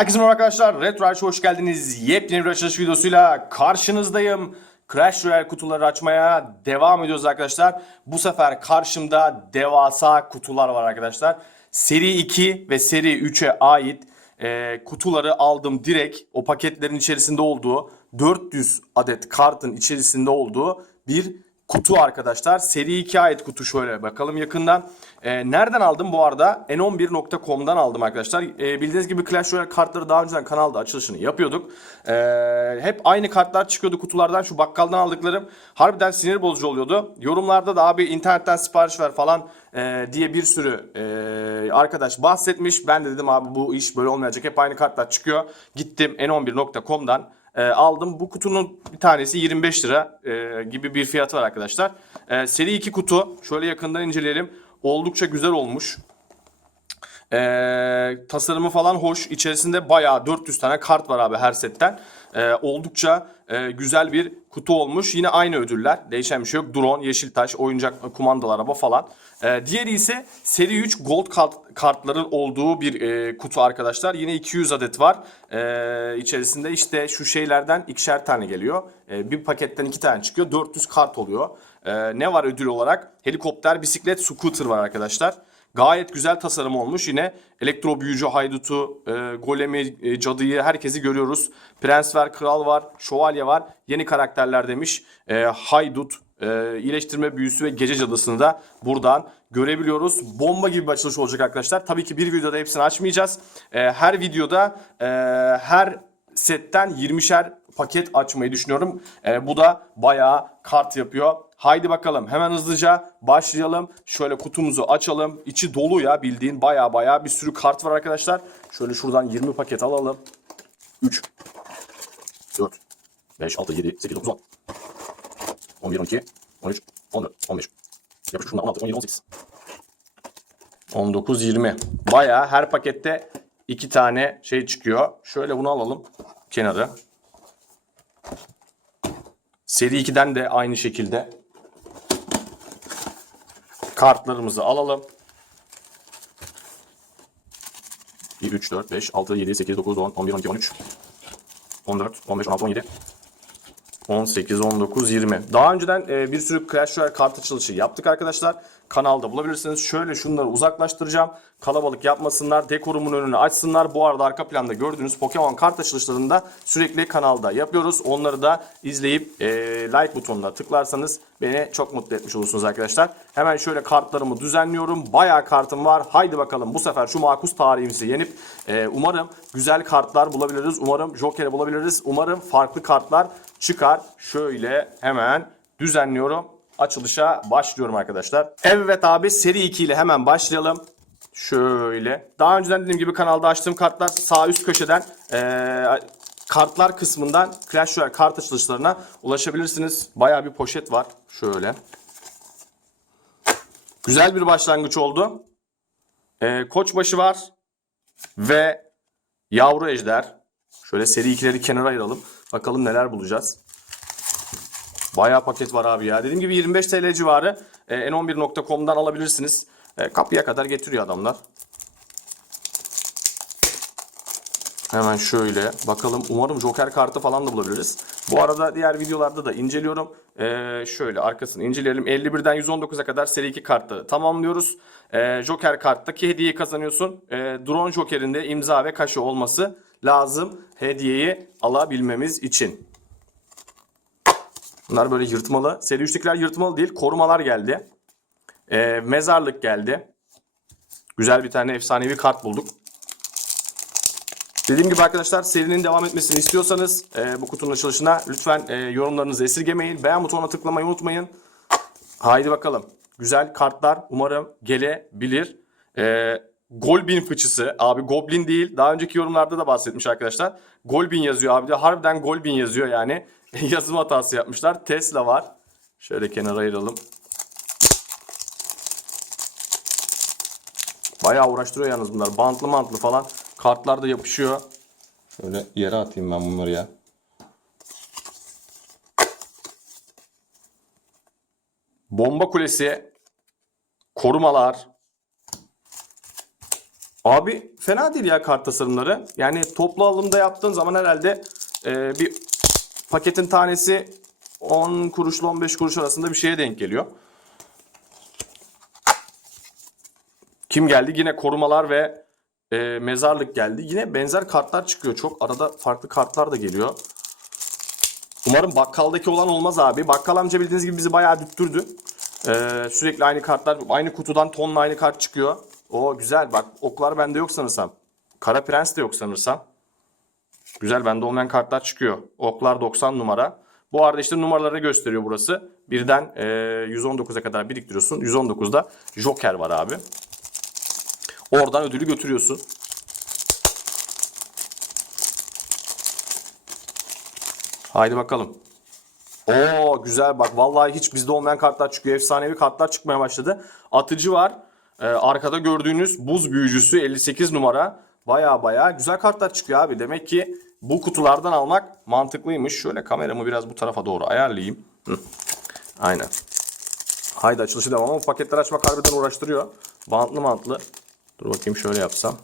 Herkese merhaba arkadaşlar. Retro Arch'e hoş geldiniz. Yepyeni bir açılış videosuyla karşınızdayım. Crash Royale kutuları açmaya devam ediyoruz arkadaşlar. Bu sefer karşımda devasa kutular var arkadaşlar. Seri 2 ve seri 3'e ait e, kutuları aldım direkt. O paketlerin içerisinde olduğu 400 adet kartın içerisinde olduğu bir kutu arkadaşlar. Seri 2 ait kutu şöyle bakalım yakından. Ee, nereden aldım bu arada? n11.com'dan aldım arkadaşlar. Ee, bildiğiniz gibi Clash Royale kartları daha önceden kanalda açılışını yapıyorduk. Ee, hep aynı kartlar çıkıyordu kutulardan. Şu bakkaldan aldıklarım harbiden sinir bozucu oluyordu. Yorumlarda da abi internetten sipariş ver falan e, diye bir sürü e, arkadaş bahsetmiş. Ben de dedim abi bu iş böyle olmayacak. Hep aynı kartlar çıkıyor. Gittim n11.com'dan e, aldım. Bu kutunun bir tanesi 25 lira e, gibi bir fiyatı var arkadaşlar. E, seri 2 kutu. Şöyle yakından inceleyelim. Oldukça güzel olmuş. E, tasarımı falan hoş. İçerisinde bayağı 400 tane kart var abi her setten. E, oldukça e, güzel bir kutu olmuş. Yine aynı ödüller. Değişen bir şey yok. Drone, Yeşiltaş, oyuncak, kumandalı araba falan. E, diğeri ise seri 3 gold kart, kartların olduğu bir e, kutu arkadaşlar. Yine 200 adet var. E, içerisinde işte şu şeylerden ikişer tane geliyor. E, bir paketten iki tane çıkıyor. 400 kart oluyor. E, ne var ödül olarak? Helikopter, bisiklet, scooter var arkadaşlar. Gayet güzel tasarım olmuş. Yine elektro büyücü haydutu, e, golemi, e, cadıyı herkesi görüyoruz. Prens var, kral var, şövalye var. Yeni karakterler demiş. E, haydut, e, iyileştirme büyüsü ve gece cadısını da buradan görebiliyoruz. Bomba gibi bir açılış olacak arkadaşlar. Tabii ki bir videoda hepsini açmayacağız. E, her videoda e, her setten 20'şer paket açmayı düşünüyorum. E, bu da bayağı kart yapıyor. Haydi bakalım hemen hızlıca başlayalım. Şöyle kutumuzu açalım. İçi dolu ya bildiğin bayağı bayağı bir sürü kart var arkadaşlar. Şöyle şuradan 20 paket alalım. 3 4 5 6 7 8 9 10 11 12 13 14 15 Yapış şundan 16 17 18 19 20 Bayağı her pakette iki tane şey çıkıyor. Şöyle bunu alalım kenarı. Seri 2'den de aynı şekilde kartlarımızı alalım. 1, 3, 4, 5, 6, 7, 8, 9, 10, 11, 12, 13, 14, 15, 16, 17, 18, 19, 20. Daha önceden e, bir sürü Clash Royale kart açılışı yaptık arkadaşlar. Kanalda bulabilirsiniz. Şöyle şunları uzaklaştıracağım. Kalabalık yapmasınlar. Dekorumun önünü açsınlar. Bu arada arka planda gördüğünüz Pokemon kart açılışlarını da sürekli kanalda yapıyoruz. Onları da izleyip e, like butonuna tıklarsanız beni çok mutlu etmiş olursunuz arkadaşlar. Hemen şöyle kartlarımı düzenliyorum. Bayağı kartım var. Haydi bakalım bu sefer şu makus tarihimizi yenip e, umarım güzel kartlar bulabiliriz. Umarım Joker'i bulabiliriz. Umarım farklı kartlar çıkar. Şöyle hemen düzenliyorum. Açılışa başlıyorum arkadaşlar. Evet abi seri 2 ile hemen başlayalım. Şöyle. Daha önceden dediğim gibi kanalda açtığım kartlar sağ üst köşeden eee, kartlar kısmından Clash Royale kart açılışlarına ulaşabilirsiniz. Bayağı bir poşet var. Şöyle. Güzel bir başlangıç oldu. Eee koçbaşı var. Ve yavru ejder. Şöyle seri ikileri kenara ayıralım. Bakalım neler bulacağız. Bayağı paket var abi ya. Dediğim gibi 25 TL civarı e, n11.com'dan alabilirsiniz. E, kapıya kadar getiriyor adamlar. Hemen şöyle bakalım. Umarım Joker kartı falan da bulabiliriz. Bu arada diğer videolarda da inceliyorum. E, şöyle arkasını inceleyelim. 51'den 119'a kadar seri 2 kartı tamamlıyoruz. E, Joker karttaki hediyeyi kazanıyorsun. E, drone Joker'inde imza ve kaşı olması lazım hediyeyi alabilmemiz için. Bunlar böyle yırtmalı. Seri 3'tekiler yırtmalı değil. Korumalar geldi. Ee, mezarlık geldi. Güzel bir tane efsanevi kart bulduk. Dediğim gibi arkadaşlar serinin devam etmesini istiyorsanız e, bu kutunun açılışına lütfen e, yorumlarınızı esirgemeyin. Beğen butonuna tıklamayı unutmayın. Haydi bakalım. Güzel kartlar umarım gelebilir. E, Golbin fıçısı. Abi Goblin değil. Daha önceki yorumlarda da bahsetmiş arkadaşlar. Golbin yazıyor abi de. Harbiden Golbin yazıyor yani. Yazım hatası yapmışlar. Tesla var. Şöyle kenara ayıralım. Bayağı uğraştırıyor yalnız bunlar. Bantlı mantlı falan. Kartlar da yapışıyor. Şöyle yere atayım ben bunları ya. Bomba kulesi. Korumalar. Abi fena değil ya kart tasarımları. Yani toplu alımda yaptığın zaman herhalde e, bir paketin tanesi 10 kuruşla 15 kuruş arasında bir şeye denk geliyor. Kim geldi? Yine korumalar ve e, mezarlık geldi. Yine benzer kartlar çıkıyor çok. Arada farklı kartlar da geliyor. Umarım bakkaldaki olan olmaz abi. Bakkal amca bildiğiniz gibi bizi bayağı düttürdü. Ee, sürekli aynı kartlar, aynı kutudan tonla aynı kart çıkıyor. O güzel bak oklar bende yok sanırsam. Kara Prens de yok sanırsam. Güzel bende olmayan kartlar çıkıyor. Oklar 90 numara. Bu arada işte numaraları gösteriyor burası. Birden e, 119'a kadar biriktiriyorsun. 119'da Joker var abi. Oradan ödülü götürüyorsun. Haydi bakalım. Oo güzel bak vallahi hiç bizde olmayan kartlar çıkıyor. Efsanevi kartlar çıkmaya başladı. Atıcı var. Ee, arkada gördüğünüz buz büyücüsü 58 numara. Baya baya güzel kartlar çıkıyor abi. Demek ki bu kutulardan almak mantıklıymış. Şöyle kameramı biraz bu tarafa doğru ayarlayayım. Hı. Aynen. Haydi açılışı devam ama bu paketleri açmak harbiden uğraştırıyor. Bantlı mantlı. Dur bakayım şöyle yapsam.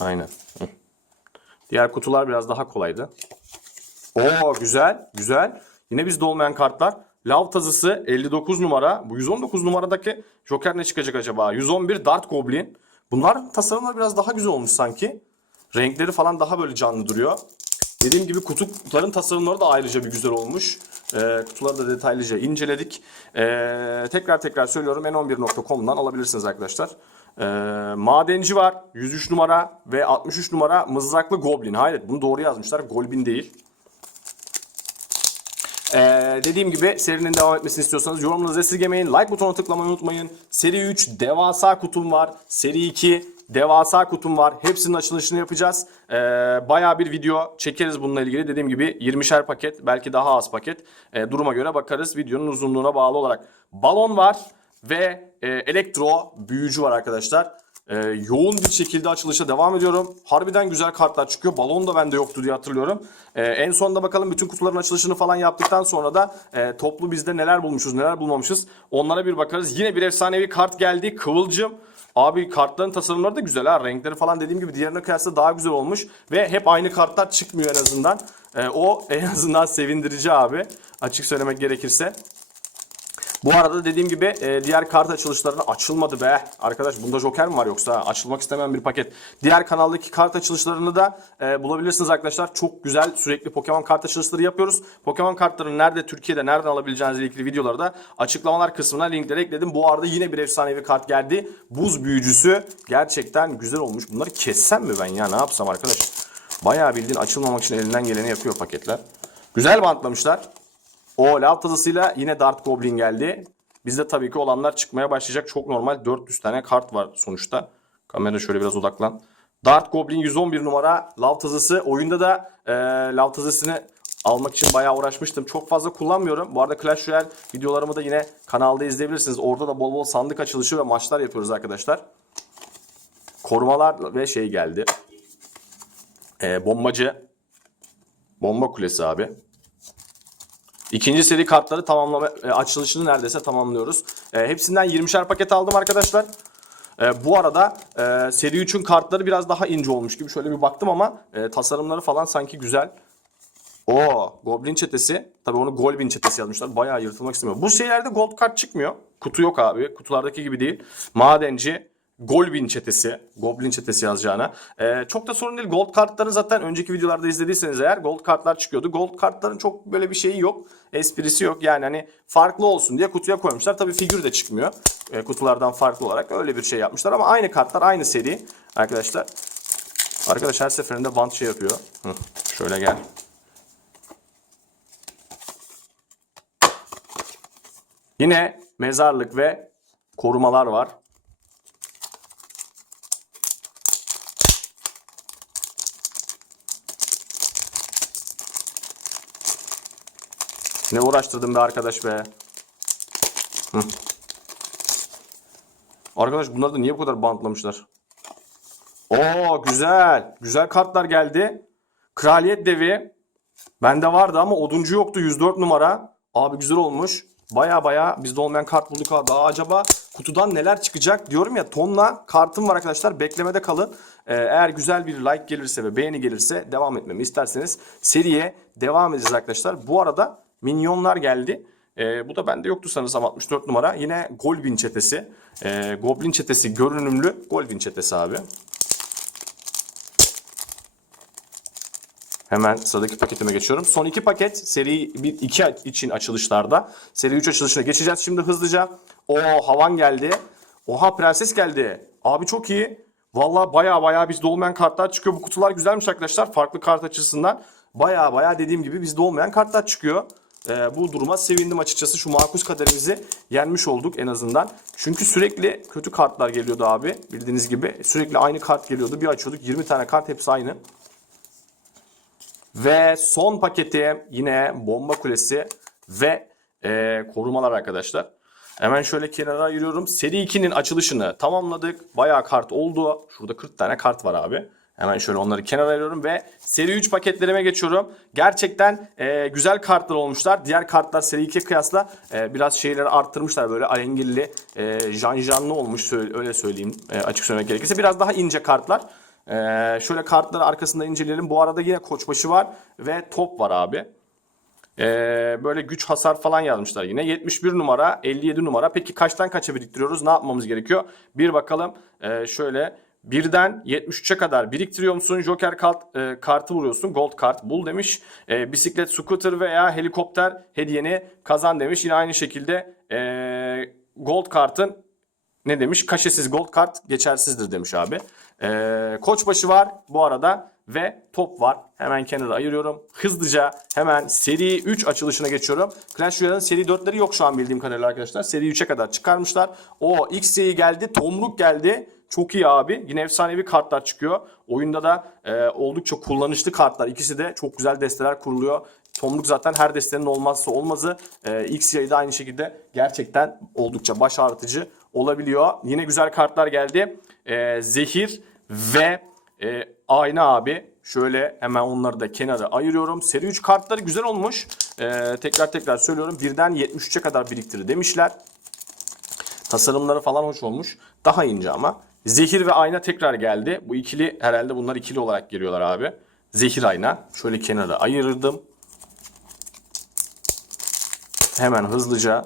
Aynen. Hı. Diğer kutular biraz daha kolaydı. Oo güzel, güzel. Yine bizde olmayan kartlar. Lav tazısı 59 numara. Bu 119 numaradaki Joker ne çıkacak acaba? 111 Dart Goblin. Bunlar tasarımlar biraz daha güzel olmuş sanki. Renkleri falan daha böyle canlı duruyor. Dediğim gibi kutuların tasarımları da ayrıca bir güzel olmuş. Ee, kutuları da detaylıca inceledik. Ee, tekrar tekrar söylüyorum n11.com'dan alabilirsiniz arkadaşlar. Ee, madenci var 103 numara ve 63 numara mızraklı Goblin. Hayır bunu doğru yazmışlar. Goblin değil. Ee, dediğim gibi serinin devam etmesini istiyorsanız yorumlarınızı esirgemeyin. Like butonuna tıklamayı unutmayın. Seri 3 devasa kutum var. Seri 2 devasa kutum var. Hepsinin açılışını yapacağız. Ee, bayağı bir video çekeriz bununla ilgili. Dediğim gibi 20'şer paket belki daha az paket. Ee, duruma göre bakarız videonun uzunluğuna bağlı olarak. Balon var ve e, elektro büyücü var arkadaşlar. Ee, yoğun bir şekilde açılışa devam ediyorum. Harbiden güzel kartlar çıkıyor. Balon da bende yoktu diye hatırlıyorum. Ee, en sonunda bakalım bütün kutuların açılışını falan yaptıktan sonra da e, toplu bizde neler bulmuşuz neler bulmamışız. Onlara bir bakarız. Yine bir efsanevi kart geldi. Kıvılcım. Abi kartların tasarımları da güzel ha. Renkleri falan dediğim gibi diğerine kıyasla daha güzel olmuş. Ve hep aynı kartlar çıkmıyor en azından. Ee, o en azından sevindirici abi. Açık söylemek gerekirse. Bu arada dediğim gibi e, diğer kart açılışlarına açılmadı be. Arkadaş bunda Joker mi var yoksa açılmak istemeyen bir paket. Diğer kanaldaki kart açılışlarını da e, bulabilirsiniz arkadaşlar. Çok güzel sürekli Pokemon kart açılışları yapıyoruz. Pokemon kartlarını nerede Türkiye'de nereden alabileceğinizle ilgili videoları da açıklamalar kısmına linkleri ekledim. Bu arada yine bir efsanevi kart geldi. Buz büyücüsü gerçekten güzel olmuş. Bunları kessem mi ben ya ne yapsam arkadaş? Bayağı bildiğin açılmamak için elinden geleni yapıyor paketler. Güzel bantlamışlar. O lav tazısıyla yine Dart Goblin geldi. Bizde tabii ki olanlar çıkmaya başlayacak. Çok normal 400 tane kart var sonuçta. Kamera şöyle biraz odaklan. Dart Goblin 111 numara lav tazısı. Oyunda da e, lav tazısını almak için bayağı uğraşmıştım. Çok fazla kullanmıyorum. Bu arada Clash Royale videolarımı da yine kanalda izleyebilirsiniz. Orada da bol bol sandık açılışı ve maçlar yapıyoruz arkadaşlar. Korumalar ve şey geldi. E, bombacı. Bomba kulesi abi. İkinci seri kartları tamamlama e, açılışını neredeyse tamamlıyoruz. E, hepsinden 20'şer paket aldım arkadaşlar. E, bu arada e, seri 3'ün kartları biraz daha ince olmuş gibi şöyle bir baktım ama e, tasarımları falan sanki güzel. O Goblin çetesi. Tabi onu Golbin çetesi yazmışlar. Bayağı yırtılmak istemiyor. Bu şeylerde gold kart çıkmıyor. Kutu yok abi. Kutulardaki gibi değil. Madenci, Golbin çetesi, Goblin çetesi yazacağına. Ee, çok da sorun değil. Gold kartların zaten önceki videolarda izlediyseniz eğer gold kartlar çıkıyordu. Gold kartların çok böyle bir şeyi yok. Esprisi yok. Yani hani farklı olsun diye kutuya koymuşlar. Tabii figür de çıkmıyor. Ee, kutulardan farklı olarak öyle bir şey yapmışlar. Ama aynı kartlar aynı seri arkadaşlar. Arkadaş her seferinde bant şey yapıyor. Hı, şöyle gel. Yine mezarlık ve korumalar var. Ne uğraştırdım be arkadaş be. Hı. Arkadaş bunları da niye bu kadar bantlamışlar? Oo güzel. Güzel kartlar geldi. Kraliyet devi. Bende vardı ama oduncu yoktu 104 numara. Abi güzel olmuş. Baya baya bizde olmayan kart bulduk abi. Daha acaba kutudan neler çıkacak diyorum ya tonla kartım var arkadaşlar beklemede kalın. Ee, eğer güzel bir like gelirse ve beğeni gelirse devam etmemi isterseniz seriye devam edeceğiz arkadaşlar. Bu arada minyonlar geldi. Ee, bu da bende yoktu sanırsam 64 numara. Yine Golbin çetesi. Ee, Goblin çetesi görünümlü Golbin çetesi abi. Hemen sıradaki paketime geçiyorum. Son iki paket seri 2 için açılışlarda. Seri 3 açılışına geçeceğiz şimdi hızlıca. O havan geldi. Oha prenses geldi. Abi çok iyi. Valla baya baya bizde olmayan kartlar çıkıyor. Bu kutular güzelmiş arkadaşlar. Farklı kart açısından. Baya baya dediğim gibi bizde olmayan kartlar çıkıyor. Ee, bu duruma sevindim açıkçası. Şu makus kaderimizi yenmiş olduk en azından. Çünkü sürekli kötü kartlar geliyordu abi. Bildiğiniz gibi sürekli aynı kart geliyordu. Bir açıyorduk 20 tane kart hepsi aynı. Ve son paketi yine bomba kulesi ve e, korumalar arkadaşlar. Hemen şöyle kenara ayırıyorum. Seri 2'nin açılışını tamamladık. Bayağı kart oldu. Şurada 40 tane kart var abi. Hemen şöyle onları kenara ayırıyorum ve seri 3 paketlerime geçiyorum. Gerçekten e, güzel kartlar olmuşlar. Diğer kartlar seri 2'ye kıyasla e, biraz şeyleri arttırmışlar. Böyle alengilli, e, janjanlı olmuş öyle söyleyeyim e, açık söylemek gerekirse. Biraz daha ince kartlar. Ee, şöyle kartları arkasında inceleyelim. Bu arada yine koçbaşı var ve top var abi. Ee, böyle güç hasar falan yazmışlar yine. 71 numara, 57 numara. Peki kaçtan kaça biriktiriyoruz? Ne yapmamız gerekiyor? Bir bakalım. Ee, şöyle birden 73'e kadar biriktiriyor musun? Joker kart, e, kartı vuruyorsun. Gold kart bul demiş. Ee, bisiklet, scooter veya helikopter hediyeni kazan demiş. Yine aynı şekilde e, gold kartın ne demiş? Kaşesiz gold kart geçersizdir demiş abi. Ee, koçbaşı var bu arada ve top var. Hemen kenara ayırıyorum. Hızlıca hemen seri 3 açılışına geçiyorum. Clash Royale'ın seri 4'leri yok şu an bildiğim kadarıyla arkadaşlar. Seri 3'e kadar çıkarmışlar. O XY geldi, Tomruk geldi. Çok iyi abi. Yine efsanevi kartlar çıkıyor. Oyunda da e, oldukça kullanışlı kartlar. İkisi de çok güzel desteler kuruluyor. Tomruk zaten her destenin olmazsa olmazı. E, X yayı da aynı şekilde gerçekten oldukça baş ağrıtıcı olabiliyor. Yine güzel kartlar geldi. E, zehir ve e, Ayna abi. Şöyle hemen onları da kenara ayırıyorum. Seri 3 kartları güzel olmuş. E, tekrar tekrar söylüyorum. Birden 73'e kadar biriktirir demişler. Tasarımları falan hoş olmuş. Daha ince ama. Zehir ve ayna tekrar geldi. Bu ikili herhalde bunlar ikili olarak geliyorlar abi. Zehir ayna. Şöyle kenara ayırdım. Hemen hızlıca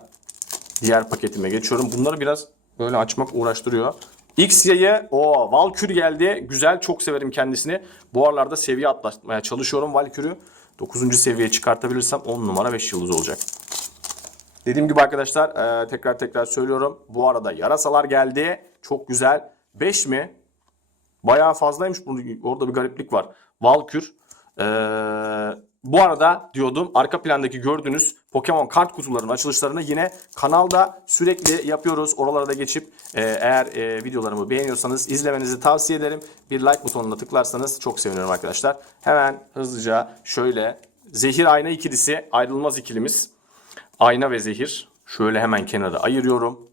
diğer paketime geçiyorum. Bunları biraz böyle açmak uğraştırıyor. X yayı o Valkür geldi. Güzel çok severim kendisini. Bu aralarda seviye atlatmaya çalışıyorum Valkür'ü. 9. seviyeye çıkartabilirsem 10 numara 5 yıldız olacak. Dediğim gibi arkadaşlar tekrar tekrar söylüyorum. Bu arada yarasalar geldi. Çok güzel. 5 mi? Bayağı fazlaymış. Burada, orada bir gariplik var. Valkür. E, bu arada diyordum arka plandaki gördüğünüz Pokemon kart kutularının açılışlarını yine kanalda sürekli yapıyoruz. Oralara da geçip eğer e, videolarımı beğeniyorsanız izlemenizi tavsiye ederim. Bir like butonuna tıklarsanız çok sevinirim arkadaşlar. Hemen hızlıca şöyle Zehir Ayna ikilisi ayrılmaz ikilimiz. Ayna ve zehir. Şöyle hemen kenara ayırıyorum.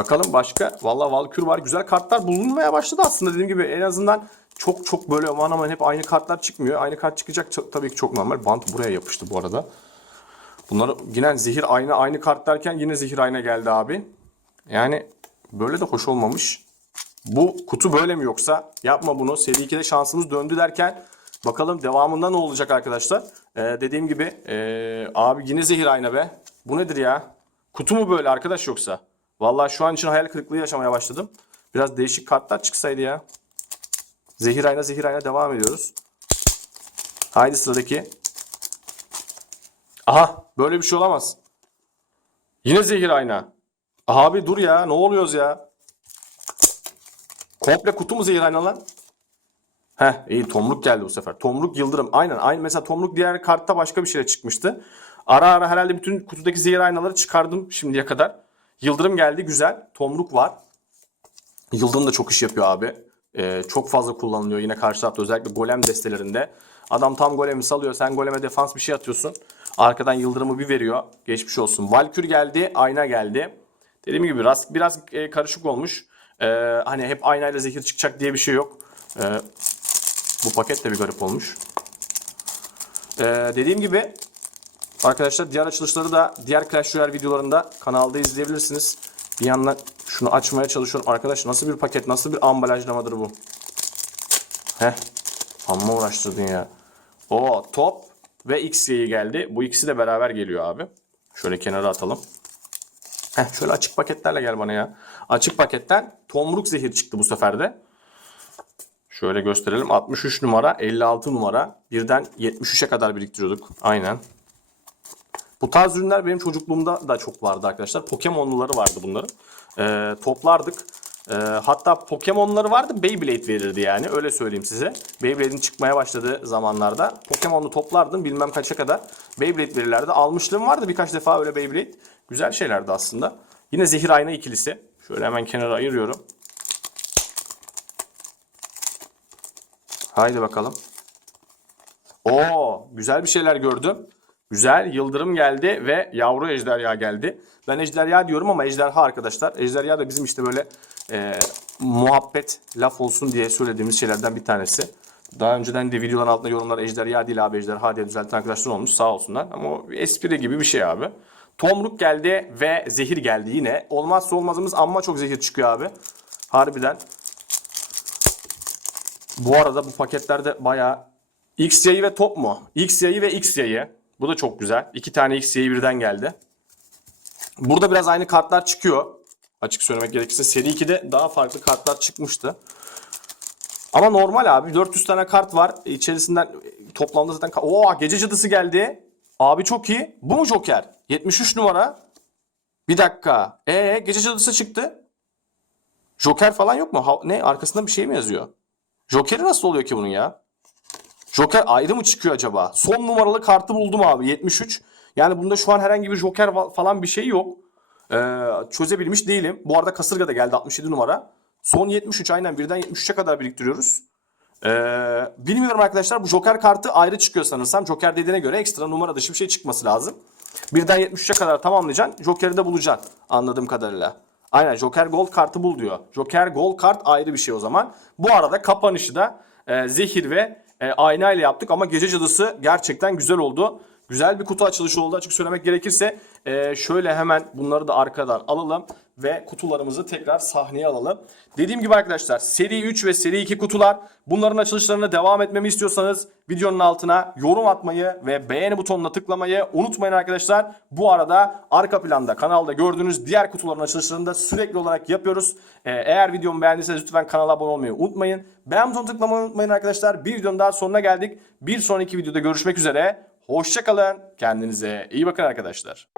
Bakalım başka. Valla Valkür var. Güzel kartlar bulunmaya başladı aslında. Dediğim gibi en azından çok çok böyle aman aman hep aynı kartlar çıkmıyor. Aynı kart çıkacak tabii ki çok normal. Bant buraya yapıştı bu arada. Bunları yine zehir ayna aynı kart derken yine zehir ayna geldi abi. Yani böyle de hoş olmamış. Bu kutu böyle mi yoksa? Yapma bunu. Seri 2'de şansımız döndü derken bakalım devamında ne olacak arkadaşlar? Ee, dediğim gibi ee, abi yine zehir ayna be. Bu nedir ya? Kutu mu böyle arkadaş yoksa? Vallahi şu an için hayal kırıklığı yaşamaya başladım. Biraz değişik kartlar çıksaydı ya. Zehir ayna zehir ayna devam ediyoruz. Haydi sıradaki. Aha böyle bir şey olamaz. Yine zehir ayna. Abi dur ya ne oluyoruz ya? Komple kutu mu zehir ayna lan? Heh iyi Tomruk geldi bu sefer. Tomruk Yıldırım. Aynen. Aynı mesela Tomruk diğer kartta başka bir şeyle çıkmıştı. Ara ara herhalde bütün kutudaki zehir aynaları çıkardım şimdiye kadar. Yıldırım geldi güzel. Tomruk var. Yıldırım da çok iş yapıyor abi. Ee, çok fazla kullanılıyor yine karşı tarafta özellikle golem destelerinde. Adam tam golemi salıyor. Sen goleme defans bir şey atıyorsun. Arkadan Yıldırım'ı bir veriyor. Geçmiş olsun. Valkür geldi. Ayna geldi. Dediğim gibi biraz, biraz e, karışık olmuş. Ee, hani hep aynayla zehir çıkacak diye bir şey yok. Ee, bu paket de bir garip olmuş. Ee, dediğim gibi Arkadaşlar diğer açılışları da diğer Clash Royale videolarında kanalda izleyebilirsiniz. Bir yandan şunu açmaya çalışıyorum. Arkadaş nasıl bir paket, nasıl bir ambalajlamadır bu? Heh. Amma uğraştırdın ya. O top ve XY'yi geldi. Bu ikisi de beraber geliyor abi. Şöyle kenara atalım. Heh, şöyle açık paketlerle gel bana ya. Açık paketten tomruk zehir çıktı bu sefer de. Şöyle gösterelim. 63 numara, 56 numara. Birden 73'e kadar biriktiriyorduk. Aynen. Bu tarz ürünler benim çocukluğumda da çok vardı arkadaşlar. Pokemon'luları vardı bunların. Ee, toplardık. Ee, hatta Pokemon'ları vardı Beyblade verirdi yani öyle söyleyeyim size. Beyblade'in çıkmaya başladığı zamanlarda Pokemon'lu toplardım bilmem kaça kadar. Beyblade verirlerdi. Almışlığım vardı birkaç defa öyle Beyblade. Güzel şeylerdi aslında. Yine zehir ayna ikilisi. Şöyle hemen kenara ayırıyorum. Haydi bakalım. Oo, güzel bir şeyler gördüm. Güzel. Yıldırım geldi ve yavru ejderha geldi. Ben ejderha diyorum ama ejderha arkadaşlar. Ejderha da bizim işte böyle e, muhabbet, laf olsun diye söylediğimiz şeylerden bir tanesi. Daha önceden de videoların altında yorumlar ejderha değil abi ejderha diye düzelten arkadaşlar olmuş sağ olsunlar. Ama o espri gibi bir şey abi. Tomruk geldi ve zehir geldi yine. Olmazsa olmazımız amma çok zehir çıkıyor abi. Harbiden. Bu arada bu paketlerde bayağı X yayı ve top mu? X yayı ve X yayı. Bu da çok güzel. İki tane X yayı birden geldi. Burada biraz aynı kartlar çıkıyor. Açık söylemek gerekirse seri 2'de daha farklı kartlar çıkmıştı. Ama normal abi 400 tane kart var. İçerisinden toplamda zaten Oo gece cadısı geldi. Abi çok iyi. Bu mu Joker? 73 numara. Bir dakika. Ee gece cadısı çıktı. Joker falan yok mu? Ha- ne arkasında bir şey mi yazıyor? Joker'i nasıl oluyor ki bunun ya? Joker ayrı mı çıkıyor acaba? Son numaralı kartı buldum abi 73. Yani bunda şu an herhangi bir Joker falan bir şey yok. Ee, çözebilmiş değilim. Bu arada kasırga da geldi 67 numara. Son 73 aynen birden 73'e kadar biriktiriyoruz. Ee, bilmiyorum arkadaşlar bu Joker kartı ayrı çıkıyor sanırsam. Joker dediğine göre ekstra numara dışı bir şey çıkması lazım. Birden 73'e kadar tamamlayacaksın. Joker'i de bulacaksın anladığım kadarıyla. Aynen Joker Gold kartı bul diyor. Joker Gold kart ayrı bir şey o zaman. Bu arada kapanışı da e, zehir ve e, ayna ile yaptık ama gece cadısı gerçekten güzel oldu. Güzel bir kutu açılışı oldu açık söylemek gerekirse. E, şöyle hemen bunları da arkadan alalım ve kutularımızı tekrar sahneye alalım. Dediğim gibi arkadaşlar seri 3 ve seri 2 kutular. Bunların açılışlarına devam etmemi istiyorsanız videonun altına yorum atmayı ve beğeni butonuna tıklamayı unutmayın arkadaşlar. Bu arada arka planda kanalda gördüğünüz diğer kutuların açılışlarını da sürekli olarak yapıyoruz. Ee, eğer videomu beğendiyseniz lütfen kanala abone olmayı unutmayın. Beğen butonuna tıklamayı unutmayın arkadaşlar. Bir videonun daha sonuna geldik. Bir sonraki videoda görüşmek üzere. Hoşçakalın. Kendinize iyi bakın arkadaşlar.